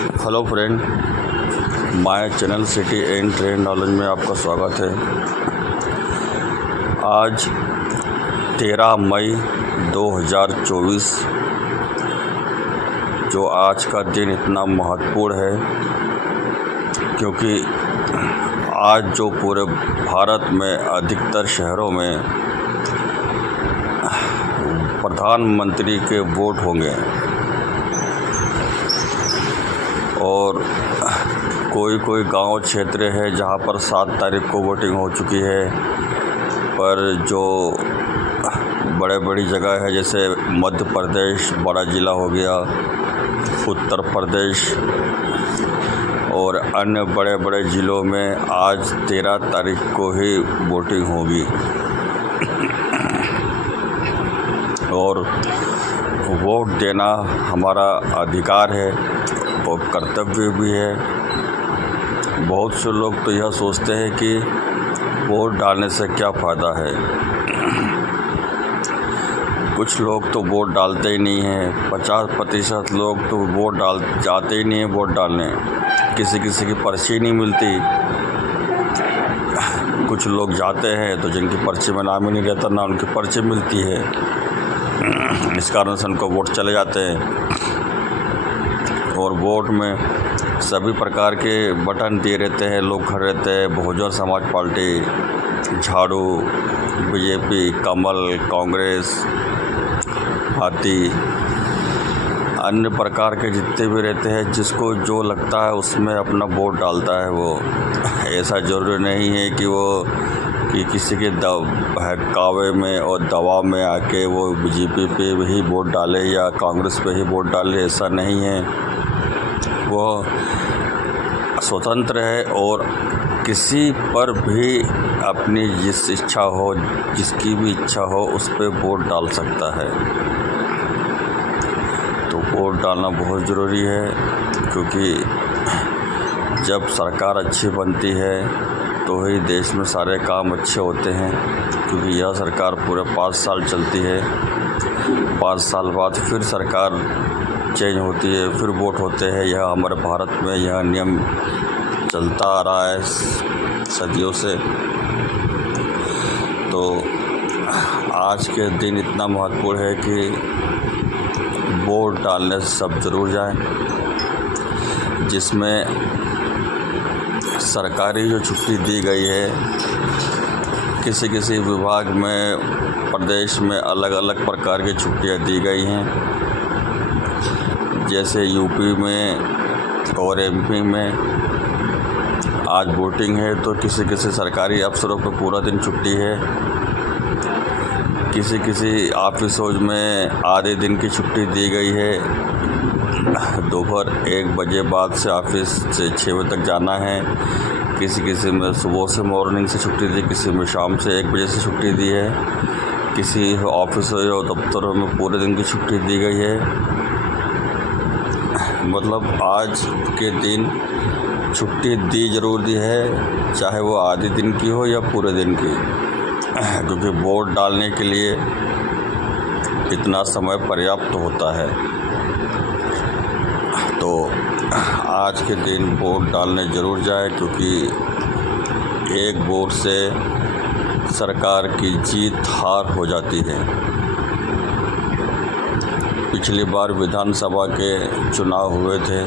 Hello friend, my channel city and trend knowledge में आपका स्वागत है। आज 13 मई 2024 जो आज का दिन इतना महत्वपूर्ण है क्योंकि आज जो पूरे भारत में अधिकतर शहरों में प्रधानमंत्री के वोट होंगे और कोई गांव क्षेत्र है जहां पर 7 तारीख को वोटिंग हो चुकी है, पर जो बड़ी जगह है जैसे मध्य प्रदेश बड़ा ज़िला हो गया, उत्तर प्रदेश और अन्य बड़े ज़िलों में आज 13 तारीख को ही वोटिंग होगी और वोट देना हमारा अधिकार है और कर्तव्य भी है। बहुत से लोग तो यह सोचते हैं कि वोट डालने से क्या फ़ायदा है। कुछ लोग तो वोट डालते ही नहीं हैं, 50% लोग तो वोट जाते ही नहीं हैं वोट डालने, किसी की पर्ची नहीं मिलती। कुछ लोग जाते हैं तो जिनकी पर्ची में नाम ही नहीं रहता, ना उनकी पर्ची मिलती है, इस कारण से उनको वोट चले जाते हैं। और वोट में सभी प्रकार के बटन दिए रहते हैं, लोग खड़े रहते हैं, बहुजन समाज पार्टी, झाड़ू, बीजेपी, कमल, कांग्रेस, हाथी, अन्य प्रकार के जितने भी रहते हैं, जिसको जो लगता है उसमें अपना वोट डालता है। वो ऐसा ज़रूरी नहीं है कि वो किसी के बहकावे में और दबाव में आके वो बीजेपी पे ही वोट डाले या कांग्रेस पे ही वोट डाले, ऐसा नहीं है। वो स्वतंत्र है और किसी पर भी अपनी जिस इच्छा हो, जिसकी भी इच्छा हो, उस पर वोट डाल सकता है। तो वोट डालना बहुत ज़रूरी है क्योंकि जब सरकार अच्छी बनती है तो ही देश में सारे काम अच्छे होते हैं। क्योंकि यह सरकार पूरे 5 साल चलती है, 5 साल बाद फिर सरकार चेंज होती है, फिर वोट होते हैं। यह हमारे भारत में यह नियम चलता आ रहा है सदियों से। तो आज के दिन इतना महत्वपूर्ण है कि वोट डालने से सब ज़रूर जाएं, जिसमें सरकारी जो छुट्टी दी गई है, किसी विभाग में प्रदेश में अलग प्रकार की छुट्टियां दी गई हैं। जैसे यूपी में और एमपी में आज वोटिंग है तो किसी सरकारी अफसरों पर पूरा दिन छुट्टी है, किसी ऑफिसों में आधे दिन की छुट्टी दी गई है। दोपहर 1 बजे बाद से ऑफिस से 6 बजे तक जाना है। किसी में सुबह से मॉर्निंग से छुट्टी दी, किसी में शाम से 1 बजे से छुट्टी दी है, किसी ऑफिस और दफ्तरों में पूरे दिन की छुट्टी दी गई है। मतलब आज के दिन छुट्टी दी ज़रूर दी है, चाहे वो आधे दिन की हो या पूरे दिन की, क्योंकि वोट डालने के लिए इतना समय पर्याप्त होता है। तो आज के दिन वोट डालने ज़रूर जाए क्योंकि एक वोट से सरकार की जीत हार हो जाती है। पिछली बार विधानसभा के चुनाव हुए थे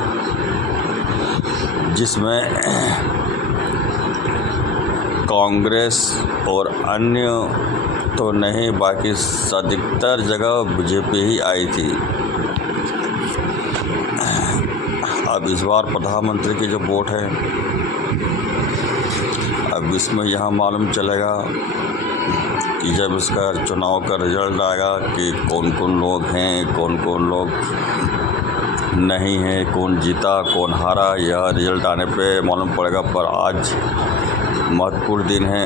जिसमें कांग्रेस और अन्य तो नहीं, बाकी अधिकतर जगह बीजेपी ही आई थी। अब इस बार प्रधानमंत्री की जो वोट है, अब इसमें यहाँ मालूम चलेगा कि जब इसका चुनाव का रिजल्ट आएगा कि कौन लोग हैं, कौन लोग नहीं हैं, कौन जीता कौन हारा, यह रिजल्ट आने पे मालूम पड़ेगा। पर आज महत्वपूर्ण दिन है।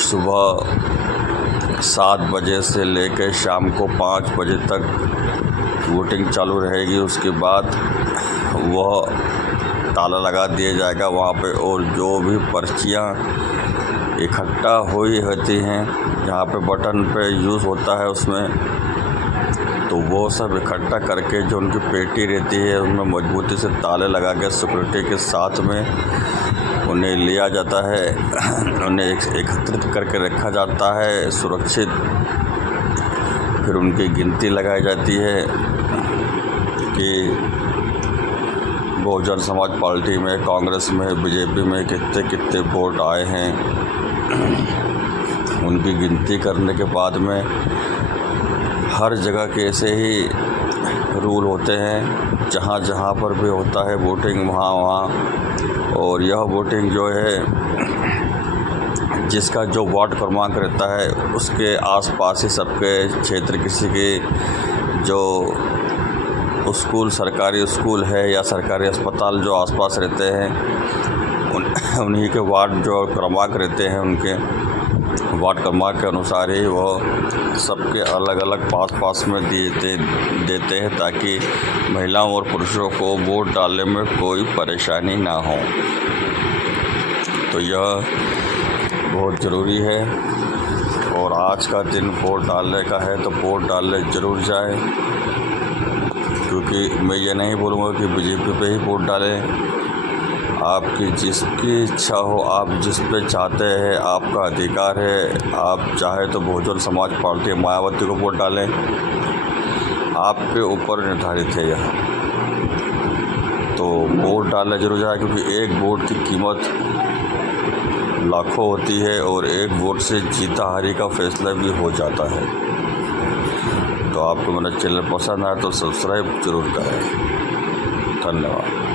सुबह 7 बजे से लेकर शाम को 5 बजे तक वोटिंग चालू रहेगी। उसके बाद वह ताला लगा दिया जाएगा वहाँ पे, और जो भी पर्चियाँ इकट्ठा हुई होती हैं जहाँ पे बटन पे यूज़ होता है उसमें तो वो सब इकट्ठा करके जो उनकी पेटी रहती है उनमें मजबूती से ताले लगा के सिक्योरिटी के साथ में उन्हें लिया जाता है, उन्हें एकत्रित करके रखा जाता है सुरक्षित। फिर उनकी गिनती लगाई जाती है कि बहुजन समाज पार्टी में, कांग्रेस में, बीजेपी में कितने कितने वोट आए हैं। उनकी गिनती करने के बाद में हर जगह के ऐसे ही रूल होते हैं, जहाँ जहाँ पर भी होता है वोटिंग वहाँ। और यह वोटिंग जो है, जिसका जो वार्ड क्रमांक रहता है उसके आसपास ही सबके क्षेत्र, किसी के जो स्कूल, सरकारी स्कूल है या सरकारी अस्पताल जो आसपास रहते हैं, उन्हीं के वार्ड जो क्रमांक रहते हैं, उनके वार्ड क्रमांक के अनुसार ही वो सबके अलग अलग पास में देते हैं, ताकि महिलाओं और पुरुषों को वोट डालने में कोई परेशानी ना हो। तो यह बहुत ज़रूरी है। और आज का दिन वोट डालने का है, तो वोट डालने ज़रूर जाए, क्योंकि मैं ये नहीं बोलूँगा कि बीजेपी पे ही वोट डालें। आपकी जिसकी इच्छा हो, आप जिस पे चाहते हैं, आपका अधिकार है। आप चाहे तो बहुजन समाज पार्टी मायावती को वोट डालें, आपके ऊपर निर्धारित है यह। तो वोट डालना जरूर है, क्योंकि एक वोट की कीमत लाखों होती है और एक वोट से जीता हारी का फैसला भी हो जाता है। तो आपको मेरा चैनल पसंद आए तो सब्सक्राइब जरूर करें। धन्यवाद।